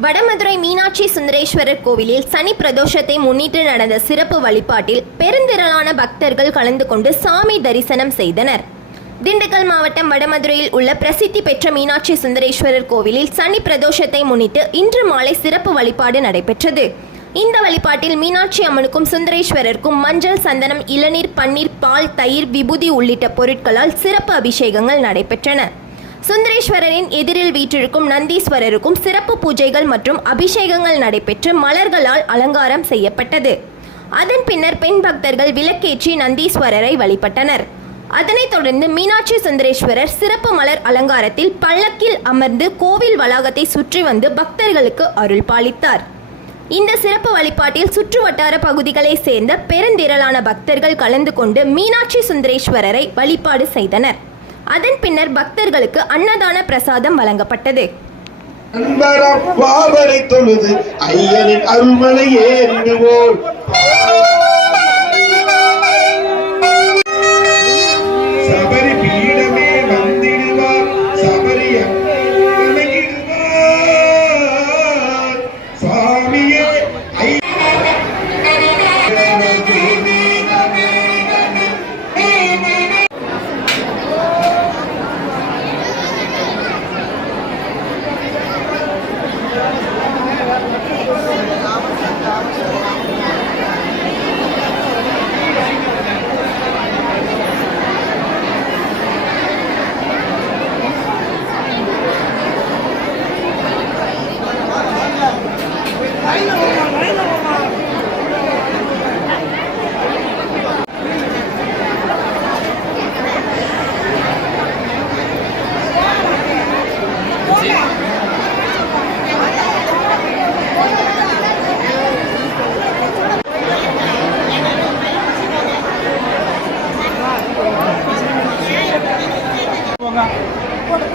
வடமதுரை மீனாட்சி சுந்தரேஸ்வரர் கோவிலில் சனி பிரதோஷத்தை முன்னிட்டு நடந்த சிறப்பு வழிபாட்டில் பெருந்திரளான பக்தர்கள் கலந்து கொண்டு சாமி தரிசனம் செய்தனர். திண்டுக்கல் மாவட்டம் வடமதுரையில் உள்ள பிரசித்தி பெற்ற மீனாட்சி சுந்தரேஸ்வரர் கோவிலில் சனி பிரதோஷத்தை முன்னிட்டு இன்று மாலை சிறப்பு வழிபாடு நடைபெற்றது. இந்த வழிபாட்டில் மீனாட்சி அம்மனுக்கும் சுந்தரேஸ்வரருக்கும் மஞ்சள், சந்தனம், இளநீர், பன்னீர், பால், தயிர், விபூதி உள்ளிட்ட பொருட்களால் சிறப்பு அபிஷேகங்கள் நடைபெற்றன. சுந்தரேஸ்வரரின் எதிரில் வீற்றிருக்கும் நந்தீஸ்வரருக்கும் சிறப்பு பூஜைகள் மற்றும் அபிஷேகங்கள் நடைபெற்று மலர்களால் அலங்காரம் செய்யப்பட்டது. அதன் பின்னர் பெண் பக்தர்கள் விளக்கேற்றி நந்தீஸ்வரரை வழிபட்டனர். அதனைத் தொடர்ந்து மீனாட்சி சுந்தரேஸ்வரர் சிறப்பு மலர் அலங்காரத்தில் பல்லக்கில் அமர்ந்து கோவில் வளாகத்தை சுற்றி வந்து பக்தர்களுக்கு அருள் பாலித்தார். இந்த சிறப்பு வழிபாட்டில் சுற்று வட்டார பகுதிகளை சேர்ந்த பெருந்திரளான பக்தர்கள் கலந்து கொண்டு மீனாட்சி சுந்தரேஸ்வரரை வழிபாடு செய்தனர். அதன் பின்னர் பக்தர்களுக்கு அன்னதான பிரசாதம் வழங்கப்பட்டது. ஐயனின் அருள்மலை ஏறிடுவோம். சபரி பீடமே வந்திடுவார், சபரி சுவாமியே. போட்டு